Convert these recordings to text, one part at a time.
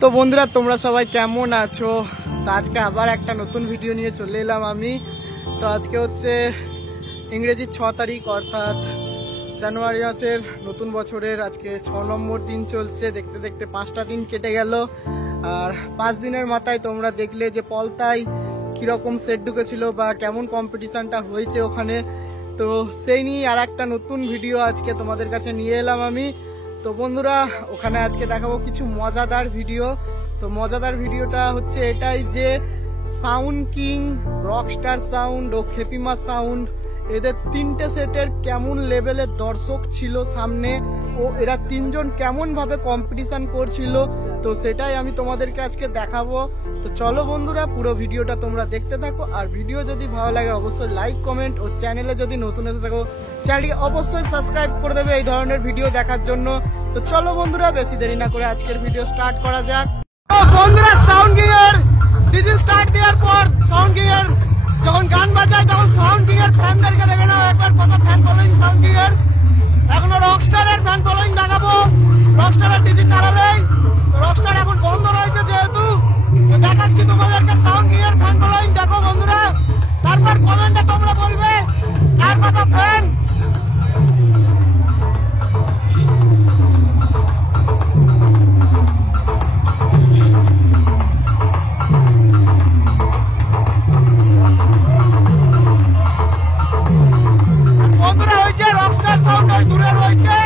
তো বন্ধুরা তোমরা সবাই কেমন আছো? তো আজকে আবার একটা নতুন ভিডিও নিয়ে চলে এলাম আমি। তো আজকে হচ্ছে ইংরেজি 6 তারিখ, অর্থাৎ জানুয়ারি মাসের নতুন বছরের আজকে 6 নম্বর দিন চলছে। দেখতে দেখতে 5টা দিন কেটে গেল। আর 5 দিনের মাথায় তোমরা দেখলে যে পলতায় কীরকম সেট ঢুকেছিল বা কেমন কম্পিটিশানটা হয়েছে ওখানে। তো সেই নিয়ে আর একটা নতুন ভিডিও আজকে তোমাদের কাছে নিয়ে এলাম আমি। তো বন্ধুরা ওখানে আজকে দেখাবো কিছু মজাদার ভিডিও। তো মজাদার ভিডিওটা হচ্ছে এটাই যে sound king, Rockstar sound oh খেপিমা sound, এদের 3টে সেটের কেমন লেভেলের দর্শক ছিল সামনে, ও এরা 3জন কেমন ভাবে কম্পিটিশন করছিল, তো সেটাই আমি তোমাদেরকে আজকে দেখাবো। তো চলো বন্ধুরা পুরো ভিডিওটা তোমরা দেখতে থাকো। আর ভিডিও যদি ভালো লাগে অবশ্যই লাইক, কমেন্ট, ও চ্যানেলে যদি নতুন এসে থাকো চ্যানেলটি অবশ্যই সাবস্ক্রাইব করে দেবে এই ধরনের ভিডিও দেখার জন্য। তো চলো বন্ধুরা বেশি দেরি না করে আজকের ভিডিও স্টার্ট করা যাক। তো বন্ধুরা সাউন্ড কিং এর ডিজে স্টার্ট দেওয়ার পর সাউন্ড কিং এর যখন গান বাজায় তখন সাউন্ড কিং এর ফ্যানদেরকে দেখে নাও একবার কত ফ্যান ফলোইং সাউন্ড কিং এর। এখনো রকস্টারের ফ্যান ফলোইং দেখাবো। রকস্টারের ডিজে চালালেই, রকস্টার এখন বন্ধ রয়েছে যেহেতু, তো দেখাচ্ছি তোমাদেরকে সাউন্ড কিং এর ফ্যান ফলোইং। দেখো বন্ধুরা, তারপর কমেন্টে তোমরা বলবে কার কত ফ্যান। বন্ধুরা হয়েছে রকস্টার সাউন্ড ওই দূরে রয়েছে।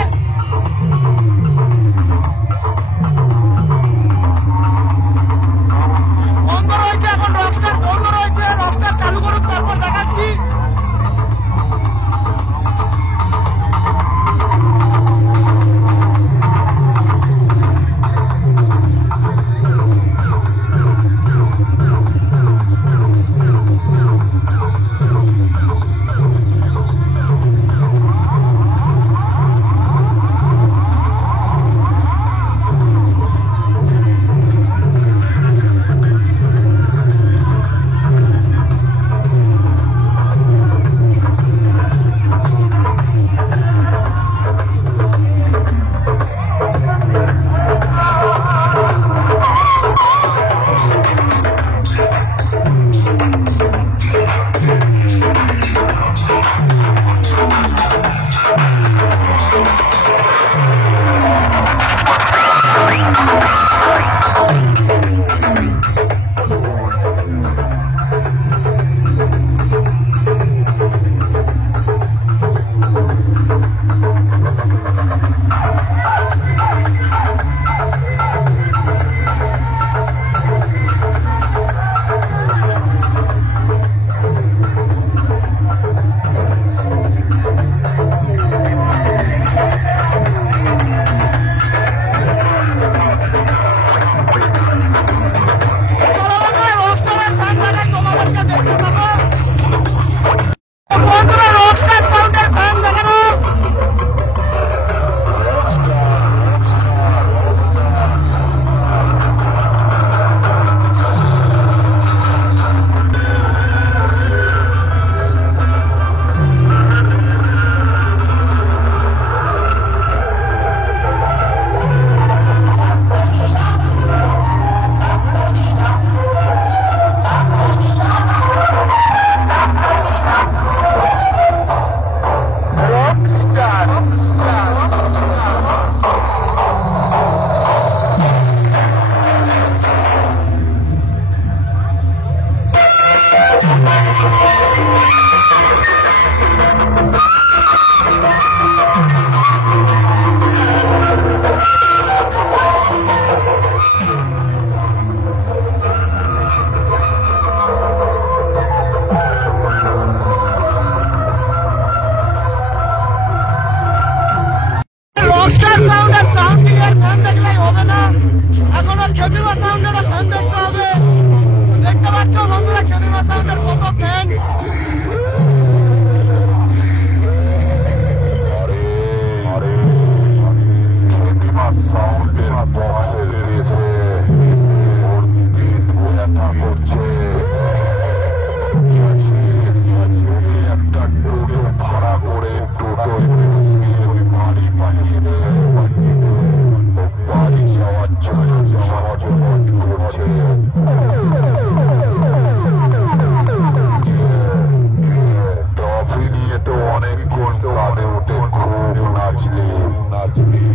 ট্রফি নিয়ে তো অনেকক্ষণ কাঁদে উঠে খুব নাচলি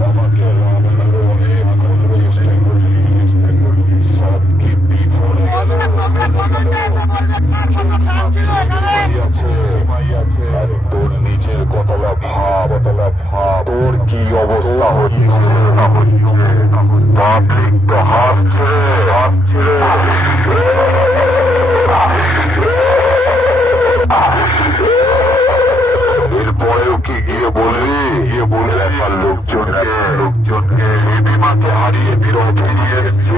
আমাকে রামানোর অনেকক্ষণ চেষ্টা করলি সব কি বিফলে গেল আর তোর নিজের কতলা ভাব তোর কি অবস্থা হচ্ছে পাবলিক তো হাসছে এরপরেও কি গিয়ে বলবি এলাকার লোকজনকে বিমাকে হারিয়ে বিরোধী নিয়ে এসছে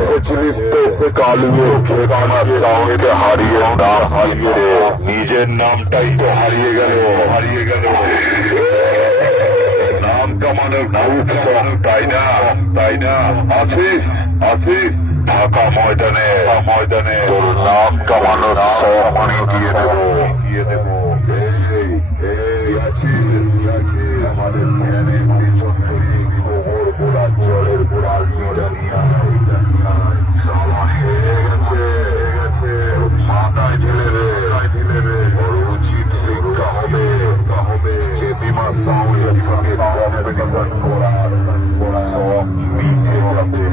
এসেছিলিস তো কালুর খেতানা সাউন্ডকে হারিয়ে না হারিয়ে নিজের নামটাই তো হারিয়ে গেল নাম কামানোর খুব শখ তাই না আসিস ঢাকা ময়দানে তোর নাম কামানোর শখ মিটিয়ে দেবো আমাদের ধ্যানের পিছন থেকে গোবর পোড়া জলের পোড়া জানিয়া মাথায় ঢেলে রে উচিত শিক্ষা হবে যে বিমা সাউন্ডের সঙ্গে কম্পিটিশন করার সব মিশে যাবে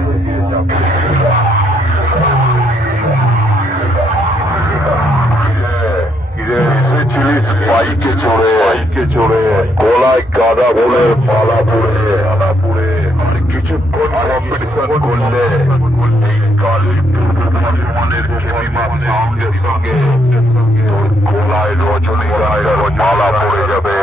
এসেছিলিস বাইকে চড়ে গলায় গাঁদা ফুলের মালা পুড়ে আর কিছুক্ষণ কম্পিটিশন করলে এই কালী পূর্ব বর্ধমানের খেমিমা সাউন্ডের সঙ্গে তোর গলায় রজনীগন্ধার মালা পড়ে যাবে